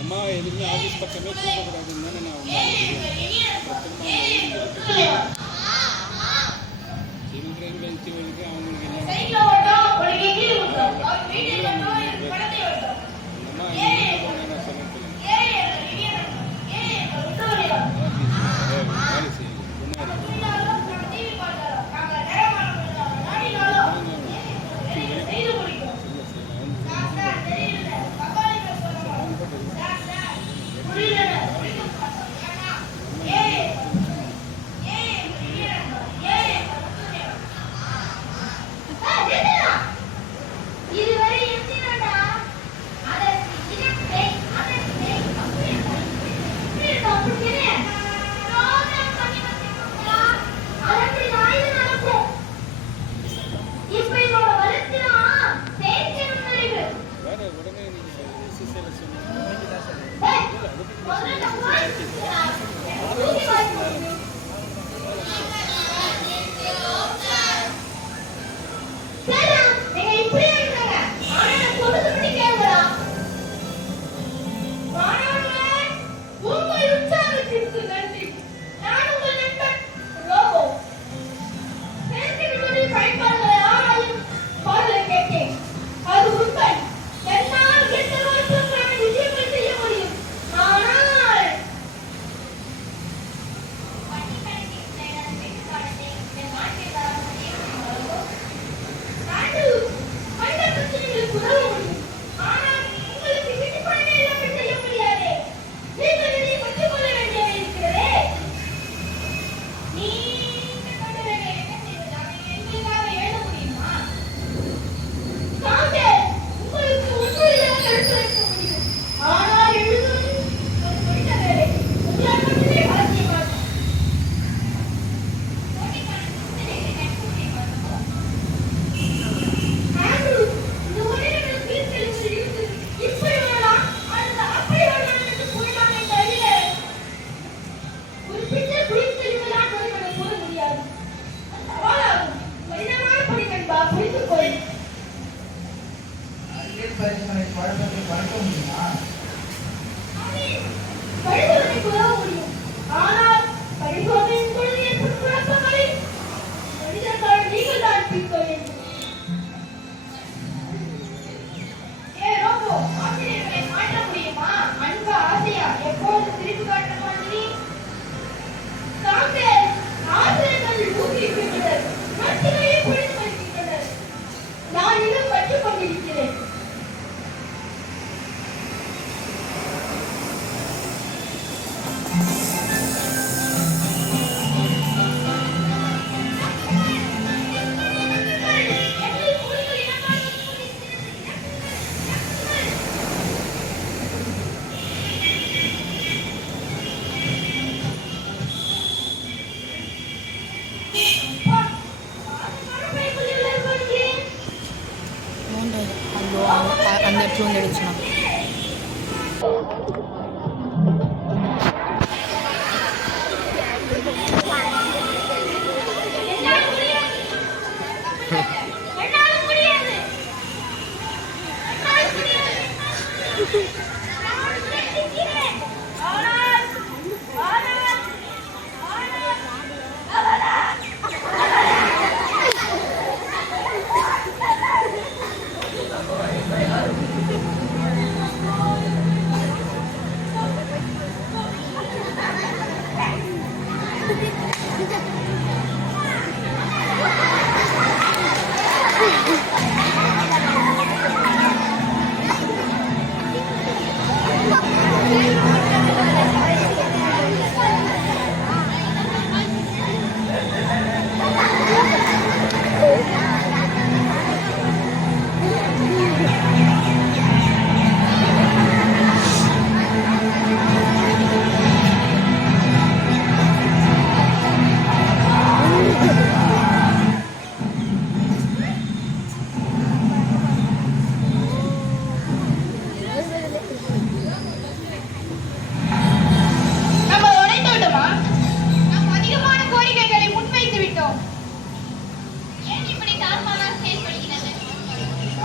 அம்மா எதுவுமே ஆஃபீஸ் பக்கமே கூப்பிடக்கூடாதுன்னு தானே நான் சில்ட்ரன் ஃபெஸ்டிவலுக்கு அவங்களுக்கு అన్నట్లు నడుచున్నాం.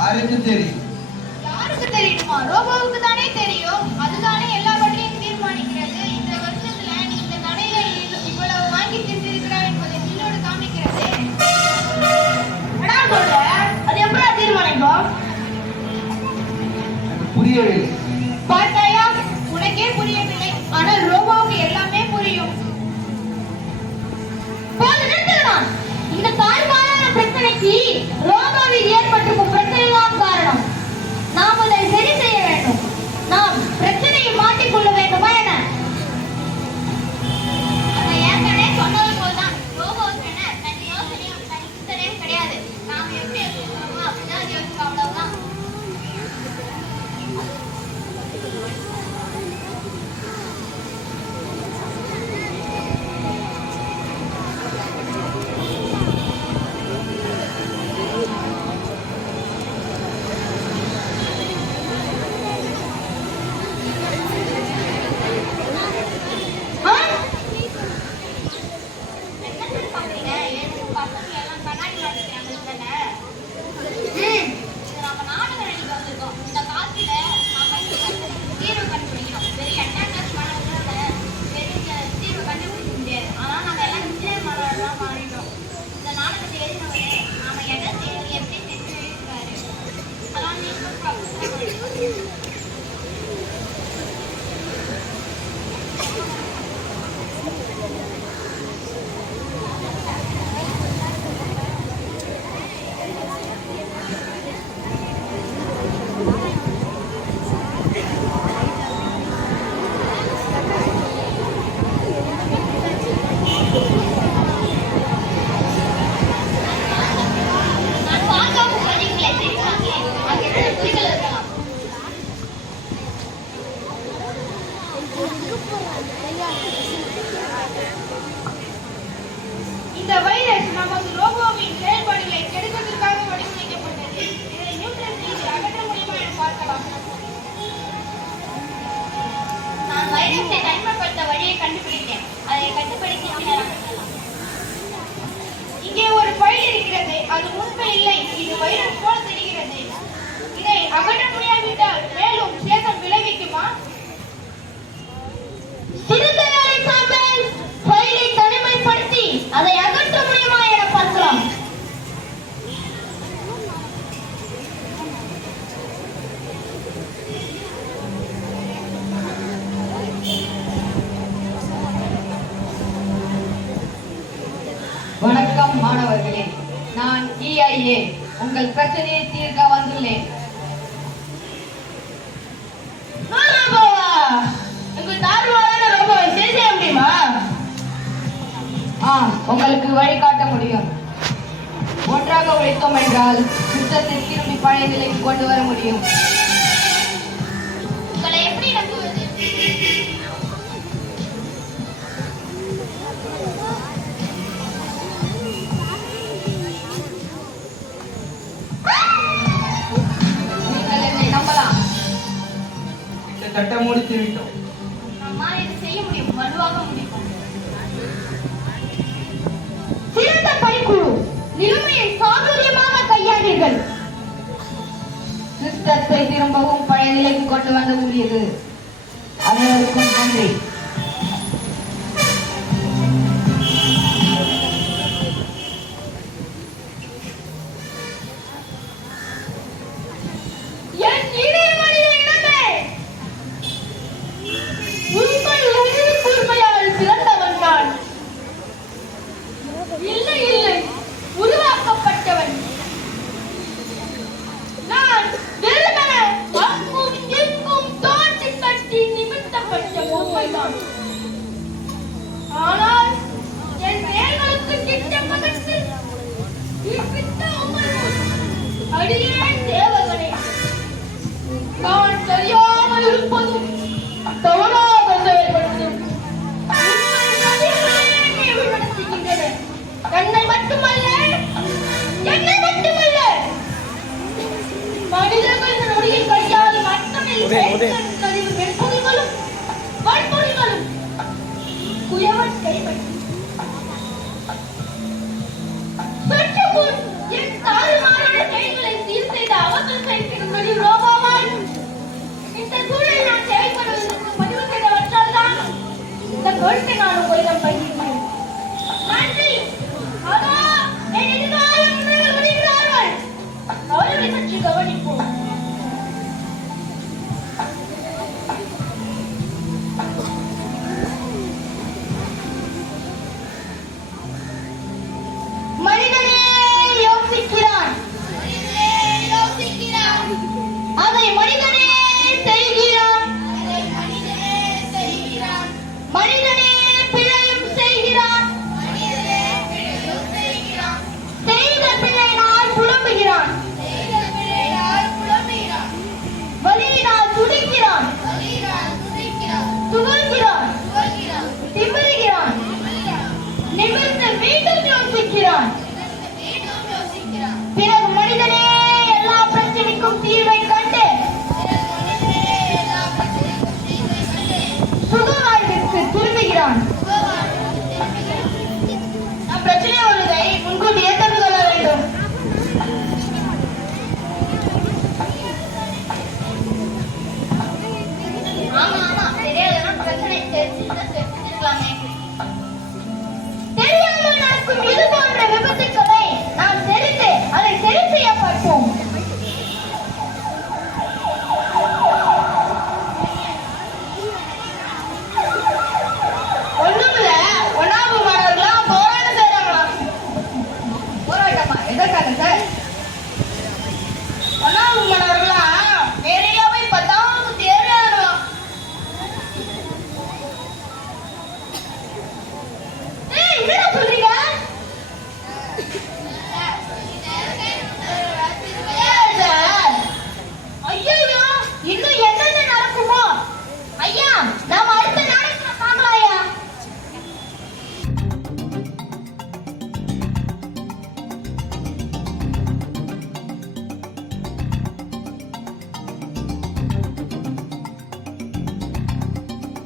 யாருக்கு தெரியும்? யாருக்கு தெரியுமா? ரோபோவுக்கு தானே தெரியும். அதுதானே எல்லாவற்றையும் தீர்மானிக்கிறது. இந்த வருஷத்துல நீ இந்த கடையில இவ்வளவு வாங்கி தின்றிருக்கிறாய் என்பதை பில்லோடு காமிக்கிறது. அது எப்படா தீர்மானிக்கும்? புரியவில்லை. பார்த்தாயா, உனக்கே புரியவில்லை. ஆனால் ரோபோவுக்கு எல்லாமே புரியும். போது நிறுத்துகிறான். இந்த தாழ்வான பிரச்சனைக்கு ரோபோவில் ஏற்பட்டிருக்கும் பிரச்சனை தான் காரணம். நாம் அதை சரி செய்ய வேண்டும். நாம் பிரச்சனையை மாற்றிக்கொள்ள வேண்டுமா என அதை ஏற்கனவே சொன்னது போல்தான். ரோபோவுக்கு என்ன தனி யோசனையும் தனி சிந்தனையும் கிடையாது. நாம் எப்படி யோசிக்கிறோமோ அப்படிதான் யோசிக்கும், அவ்வளவுதான். இந்த வைரஸ் நமது ரோபோவின் செயல்பாடுகளை கெடுப்பதற்காக வடிவமைக்கப்பட்டது. இதை நியூட்ரல் செய்து அகற்ற முடியுமா என பார்க்கலாம். நான் வைரஸை தனிமைப்படுத்த வழியை கண்டுபிடித்தேன். அதை கட்டுப்படுத்தி பின்னர் அகற்றலாம். இங்கே ஒரு ஃபைல் இருக்கிறது. அது முன்பு இல்லை. இது வைரஸ் போல தெரிகிறது. இதை அகற்ற முடியாவிட்டால் மேலும் சேதம் விளைவிக்குமா? ஃபைலை தனிமைப்படுத்தி அதை அகற்ற முடியுமா என பார்க்கலாம். வணக்கம் மாணவர்களே, நான் EIA உங்கள் பிரச்சனையை தீர்க்க வந்துள்ளேன். உங்களுக்கு வழிகாட்ட முடியும். ஒன்றாக உழைத்தோம் என்றால் சிஸ்டத்தை திரும்பி பழைய நிலைக்கு கொண்டு வர முடியும். உங்களை எப்படி நம்புவது? நீங்கள் என்னை நம்பலாம். கிட்டத்தட்ட முடித்து விட்டோம். நம்மால் இதை செய்ய முடியும், வலுவாக முடியும். சிறந்த பணிக்குழு, நிலைமையை சாதுரியமாக கையாண்டீர்கள். சிஸ்டத்தை திரும்பவும் பழைய நிலைக்கு கொண்டு வர முடியுது. அனைவருக்கும் நன்றி. சற்று முன் என் தாறுமாறான செயல்களை சீர் செய்த அவசர பகிர்கிறேன். நன்றி. அதோ என் எதிர்கால முன்னோர்கள் வருகிறார்கள். அவர்களை பற்றி கவனிப்போம். மனிதனே யோசிக்கிறான். அதை மனிதனே செய்கிறான். மனிதனே பிழையும் செய்கிறான். செய்த பிழையினால் புலம்புகிறான். வலியினால் துடிக்கிறான். துவள்கிறான். திமிருகிறான். நிமிர்ந்து மீண்டும் யோசிக்கிறான். பிறகு மனிதனே எல்லா பிரச்சனைக்கும் தீர்வை கண்டு சுக வாழ்விற்கு திரும்புகிறான். நம் பிரச்சனை உள்ளதை முன்கூட்டியே தெரிந்து கொள்ள வேண்டும். ஆமா தெரியாதனா பிரச்சனை தெரிஞ்சுக்கலாமே. தெரியாமல் நடக்கும் இது போன்ற விபத்துக்களை நாம் தெரிந்து அதை சரி செய்ய பார்ப்போம். ஒண்ணுமில்ல, ஒன்னாம் மாணவர்களாம் போராட்டம் செய்யறாங்களாம். போராட்டமா? எதற்காக சார்? ஒன்னாம் மாணவர்களாம் நிறையவே 10வது தேர்வு எழுதலாம். என்ன சொல்றீங்க? ஐயோ, இன்னும் என்னென்ன நடக்குமோ? ஐயா, நாம அடுத்த